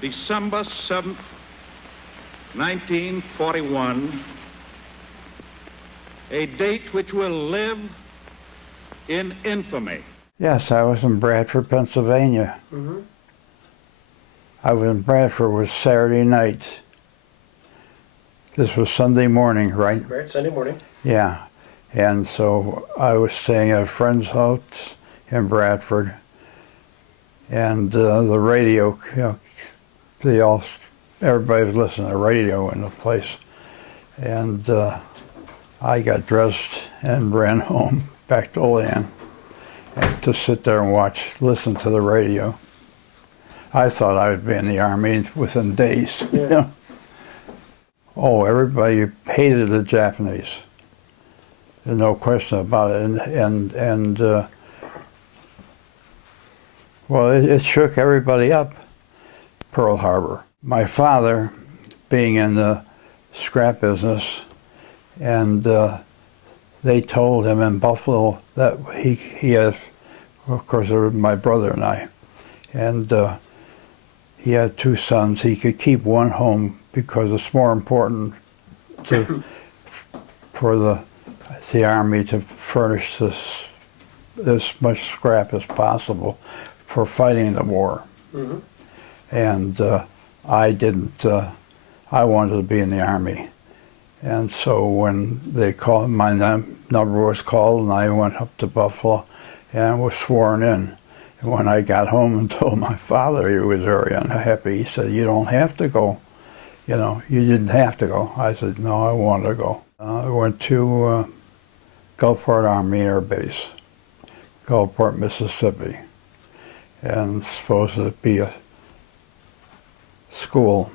December 7th, 1941, a date which will live in infamy. Yes, I was in Bradford, Pennsylvania. Mm-hmm. I was in Bradford, it was Saturday night. This was Sunday morning, right? Right, Sunday morning. Yeah. And so I was staying at a friend's house in Bradford, and the radio, everybody was listening to the radio in the place. And I got dressed and ran home back to Olean and to sit there and listen to the radio. I thought I would be in the Army within days. Yeah. You know? Oh, everybody hated the Japanese. There's no question about it. Well, it shook everybody up, Pearl Harbor. My father, being in the scrap business, and they told him in Buffalo that he had, of course, there was my brother and I, and he had 2 sons. He could keep one home because it's more important for the Army to furnish this much scrap as possible for fighting the war. Mm-hmm. And I didn't, I wanted to be in the Army. And so when they called, my number was called, and I went up to Buffalo and was sworn in. And when I got home and told my father, he was very unhappy. He said, "You don't have to go. You know, you didn't have to go." I said, "No, I wanted to go." I went to Gulfport Army Air Base, Gulfport, Mississippi, and supposed to be a school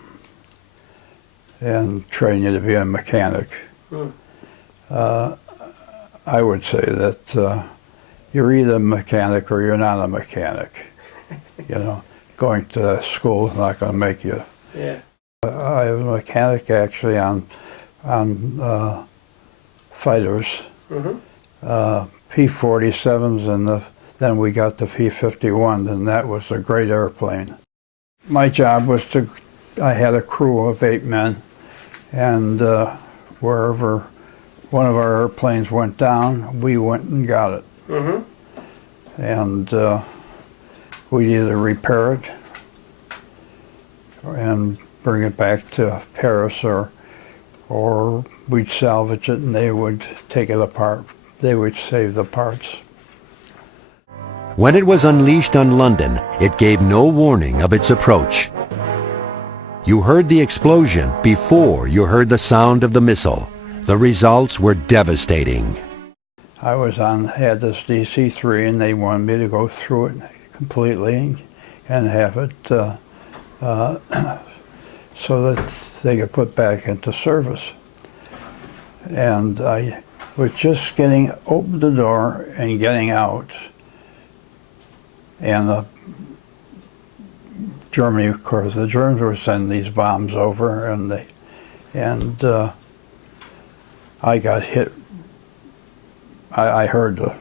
and train you to be a mechanic. I would say that you're either a mechanic or you're not a mechanic. You know, going to school is not going to make you. Yeah. I was a mechanic actually on fighters, P-47s, and then we got the P-51s, and that was a great airplane. My job was I had a crew of 8 men, and wherever one of our airplanes went down, we went and got it. Mm-hmm. And we'd either repair it and bring it back to Paris, or we'd salvage it and they would take it apart. They would save the parts. When it was unleashed on London, it gave no warning of its approach. You heard the explosion before you heard the sound of the missile. The results were devastating. I had this DC-3, and they wanted me to go through it completely and have it so that they could put back into service. And I was just opened the door and getting out, and Germany, of course, the Germans were sending these bombs over, and I got hit. I heard the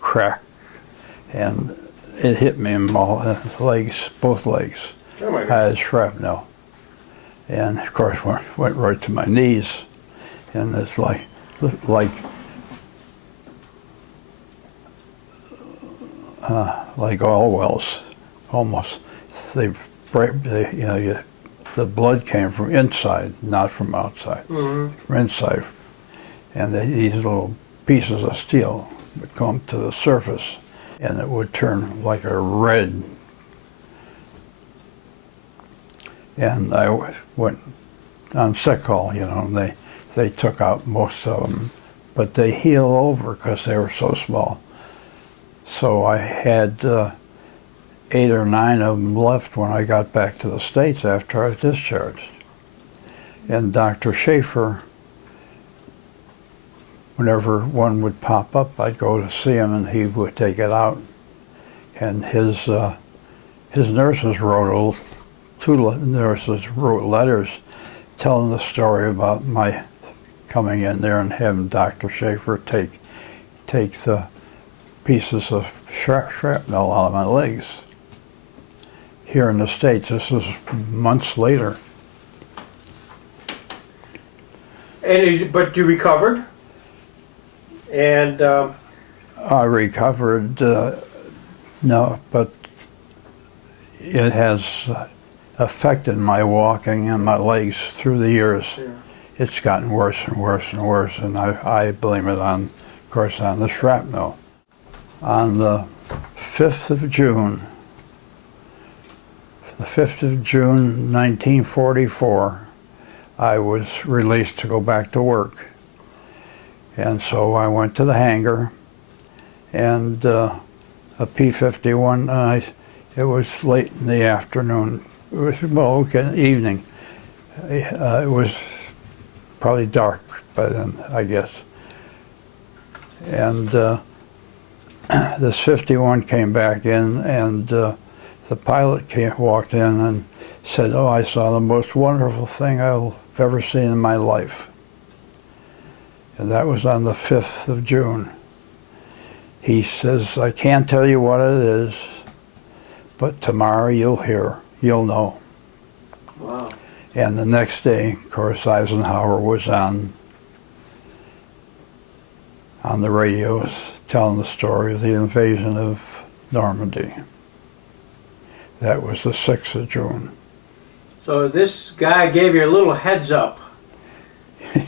crack, and it hit me in my legs, both legs. Oh my God. I had shrapnel, and of course went right to my knees, and it's like oil wells, almost. The blood came from inside, not from outside. Mm-hmm. From inside, and these little pieces of steel would come to the surface, and it would turn like a red. And I went on sick call, you know, and they took out most of them, but they healed over because they were so small. So I had 8 or 9 of them left when I got back to the States after I was discharged. And Dr. Schaefer, whenever one would pop up, I'd go to see him, and he would take it out. And his nurses wrote 2 nurses wrote letters telling the story about my coming in there and having Dr. Schaefer take the pieces of shrapnel out of my legs. here in the States. This was months later. But you recovered? And I recovered, no, but it has affected my walking and my legs through the years. yeah. It's gotten worse and worse and worse, and I blame it on, of course, on the shrapnel. On the 5th of June, 1944, I was released to go back to work. And so I went to the hangar, and a P-51, it was late in the afternoon. It was, well, okay, evening. It was probably dark by then, I guess. And this 51 came back in, and the pilot walked in and said, "Oh, I saw the most wonderful thing I've ever seen in my life." And that was on the 5th of June. He says, "I can't tell you what it is, but tomorrow you'll know." Wow. And the next day, of course, Eisenhower was on the radios telling the story of the invasion of Normandy. That was the 6th of June. So this guy gave you a little heads up.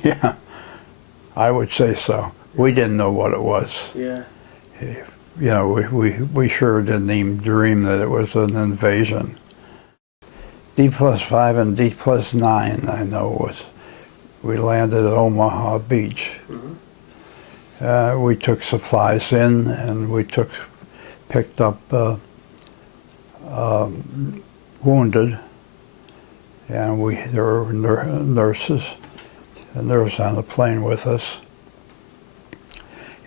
Yeah, I would say so. We didn't know what it was. Yeah. You know, we sure didn't even dream that it was an invasion. D+5 and D+9, I know, we landed at Omaha Beach. Mm-hmm. We took supplies in, and we picked up wounded, and there were nurses, and there was on the plane with us.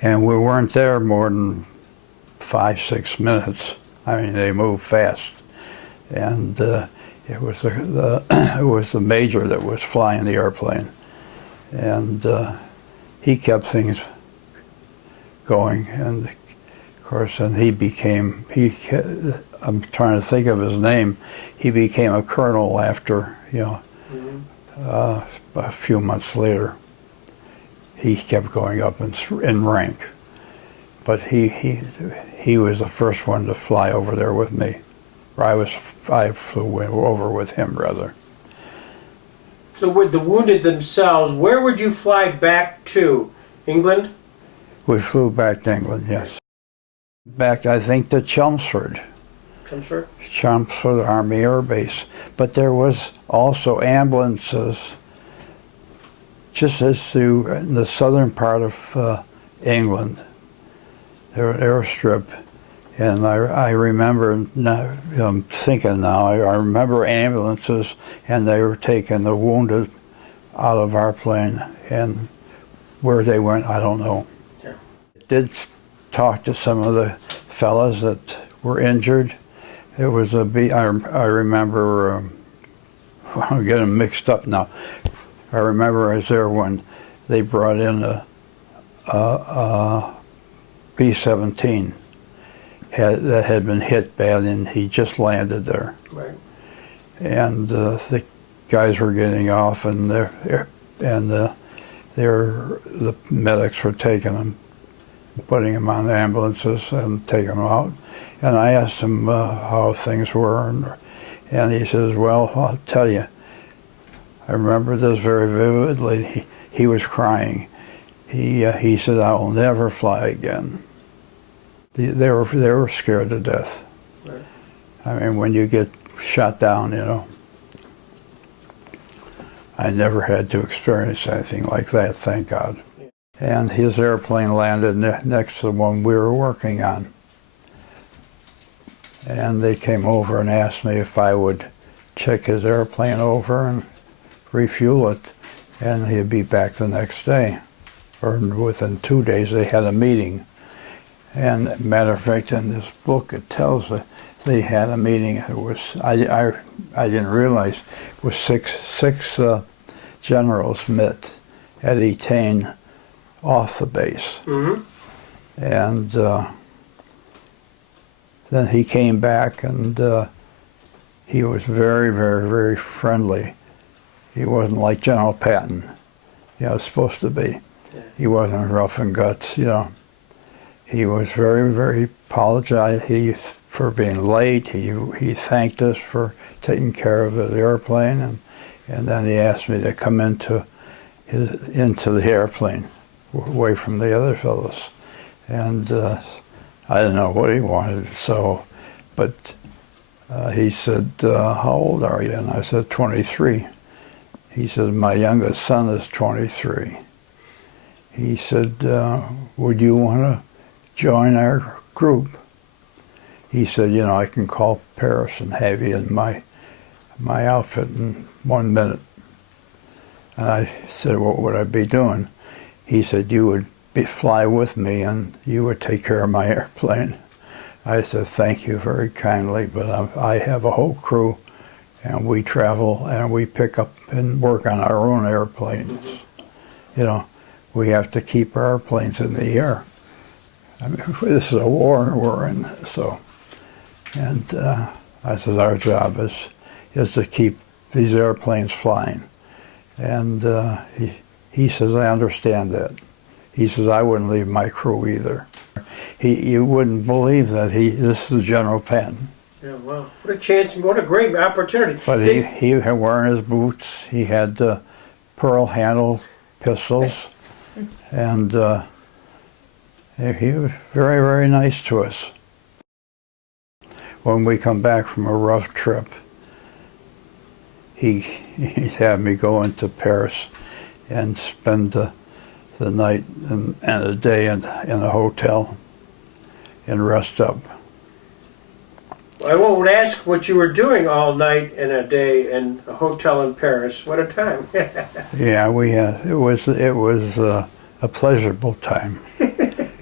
And we weren't there more than 5-6 minutes. I mean, they moved fast, and it was the major that was flying the airplane, and he kept things going. And of course, and I'm trying to think of his name. He became a colonel after, Mm-hmm. a few months later. He kept going up in rank, but he was the first one to fly over there with me. Or I flew over with him, rather. So with the wounded themselves, where would you fly back to? England? We flew back to England, yes. Back, I think, to Chelmsford. Chelmsford Army Air Base. But there was also ambulances just as through in the southern part of England. There was an airstrip. And I remember, I'm thinking now, I remember ambulances, and they were taking the wounded out of our plane, and where they went, I don't know. Yeah. Did talk to some of the fellas that were injured. It was I remember, I'm getting mixed up now. I remember I was there when they brought in a B-17 that had been hit bad, and he just landed there. Right. And the guys were getting off, and the medics were taking him, putting him on ambulances and taking him out. And I asked him how things were, and he says, "Well, I'll tell you, I remember this very vividly." He was crying. He said, "I will never fly again." They were scared to death. Right. I mean, when you get shot down, I never had to experience anything like that, thank God. Yeah. And his airplane landed next to the one we were working on. And they came over and asked me if I would check his airplane over and refuel it, and he'd be back the next day. Or within 2 days, they had a meeting. And matter of fact, in this book, it tells that they had a meeting. It was I didn't realize it was six generals met at Etain off the base, Mm-hmm. and then he came back, and he was very, very, very friendly. He wasn't like General Patton, supposed to be. Yeah. He wasn't rough and guts, He was very, very apologetic for being late. He thanked us for taking care of the airplane, and then he asked me to come into the airplane, away from the other fellows. And I didn't know what he wanted, but he said, how old are you? And I said, 23. He said, my youngest son is 23. He said, would you want to join our group? He said, I can call Paris and have you in my outfit in 1 minute. And I said, what would I be doing? He said, you would fly with me and you would take care of my airplane. I said, thank you very kindly, but I have a whole crew, and we travel and we pick up and work on our own airplanes. We have to keep our airplanes in the air. I mean, this is a war we're in, so. And I said, our job is to keep these airplanes flying. And he says, I understand that. He says, I wouldn't leave my crew either. You wouldn't believe that this is General Patton. Yeah, wow. What a chance, what a great opportunity. But he had wearing his boots. He had the pearl handle pistols. And he was very, very nice to us. When we come back from a rough trip, he'd have me go into Paris and spend the night and a day in a hotel and rest up. I won't ask what you were doing all night and a day in a hotel in Paris. What a time. Yeah, it was a pleasurable time.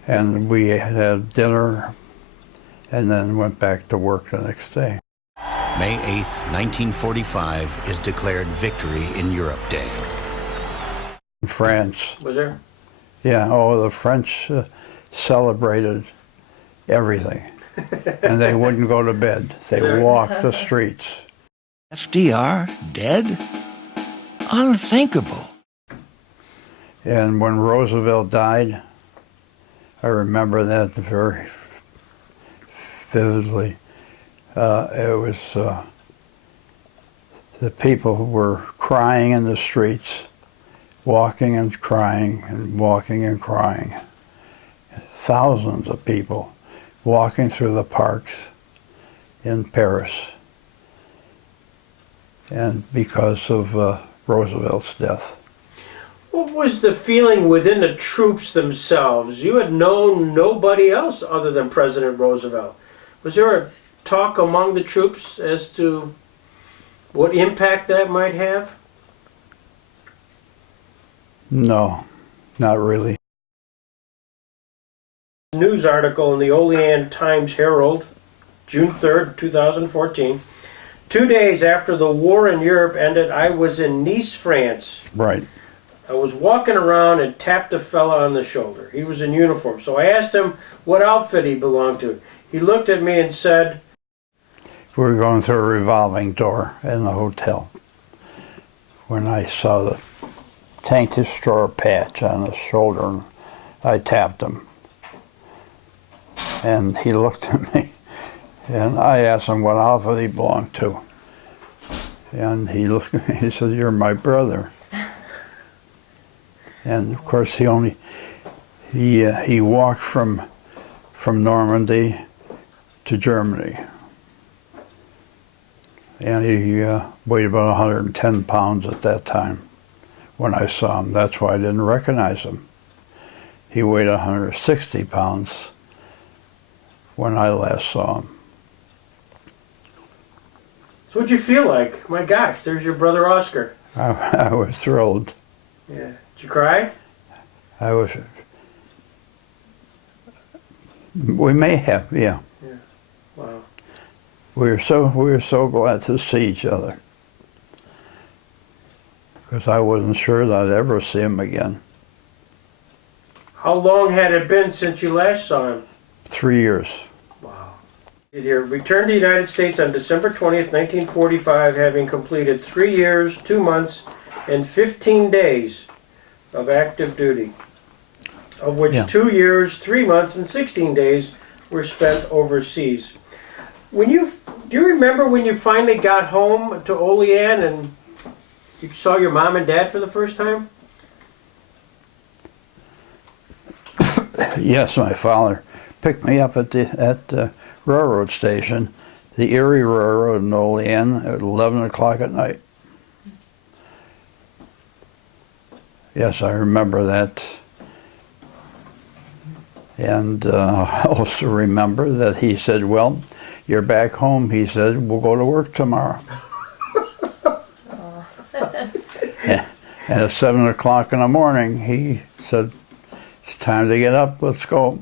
And we had dinner and then went back to work the next day. May 8th, 1945 is declared Victory in Europe Day. In France. Was there? Yeah, the French celebrated everything. And they wouldn't go to bed. They walked the streets. FDR dead? Unthinkable. And when Roosevelt died, I remember that very vividly. It was, the people were crying in the streets, walking and crying and walking and crying. Thousands of people walking through the parks in Paris, and because of Roosevelt's death. What was the feeling within the troops themselves? You had known nobody else other than President Roosevelt. Was there a talk among the troops as to what impact that might have? No, not really. News article in the Olean Times-Herald, June 3rd, 2014. 2 days after the war in Europe ended, I was in Nice, France. Right. I was walking around and tapped a fella on the shoulder. He was in uniform, so I asked him what outfit he belonged to. He looked at me and said, We were going through a revolving door in the hotel when I saw the tank destroyer patch on his shoulder, and I tapped him. And he looked at me, and I asked him what outfit he belonged to. And he looked at me, he said, you're my brother. And of course he walked from Normandy to Germany. And he weighed about 110 pounds at that time when I saw him. That's why I didn't recognize him. He weighed 160 pounds when I last saw him. so what'd you feel like? My gosh, there's your brother Oscar. I was thrilled. Yeah. Did you cry? We may have, yeah. Yeah. Wow. We were so glad to see each other, because I wasn't sure that I'd ever see him again. How long had it been since you last saw him? 3 years. Wow. Here, returned to the United States on December 20th, 1945, having completed 3 years, 2 months, and 15 days of active duty, of which 2 years, 3 months, and 16 days were spent overseas. Do you remember when you finally got home to Olean and you saw your mom and dad for the first time? Yes, my father picked me up at the railroad station, the Erie Railroad in Olean, at 11 o'clock at night. Yes, I remember that. And I also remember that he said, well, you're back home. He said, we'll go to work tomorrow. And at 7 o'clock in the morning, he said, it's time to get up, let's go.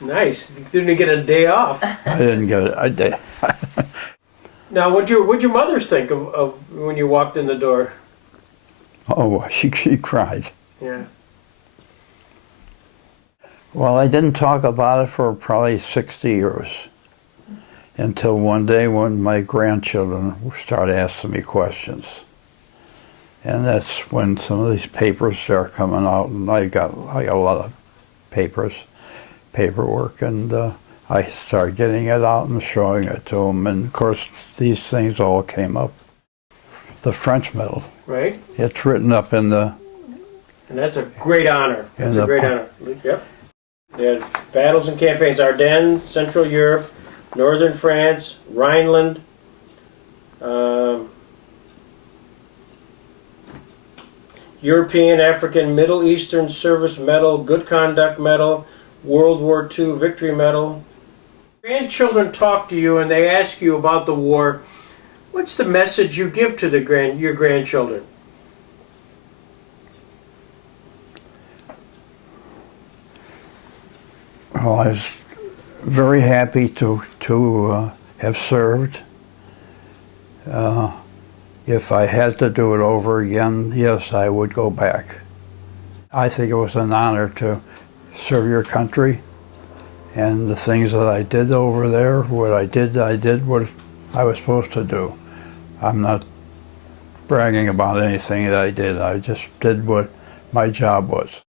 Nice. You didn't get a day off. I didn't get it. I did. Now, what'd your mothers think of when you walked in the door? Oh, she cried. Yeah. Well, I didn't talk about it for probably 60 years, until one day when my grandchildren started asking me questions. And that's when some of these papers start coming out, and I got a lot of paperwork, and I started getting it out and showing it to them. And of course, these things all came up. The French medal. Right. It's written up in the... And that's a great honor. That's a great honor. Yep. They had battles and campaigns: Ardennes, Central Europe, Northern France, Rhineland, European, African, Middle Eastern Service Medal, Good Conduct Medal, World War II Victory Medal. Grandchildren talk to you and they ask you about the war. What's the message you give to your grandchildren? Well, I was very happy to have served. If I had to do it over again, yes, I would go back. I think it was an honor to serve your country, and the things that I did over there, what I did what I was supposed to do. I'm not bragging about anything that I did. I just did what my job was.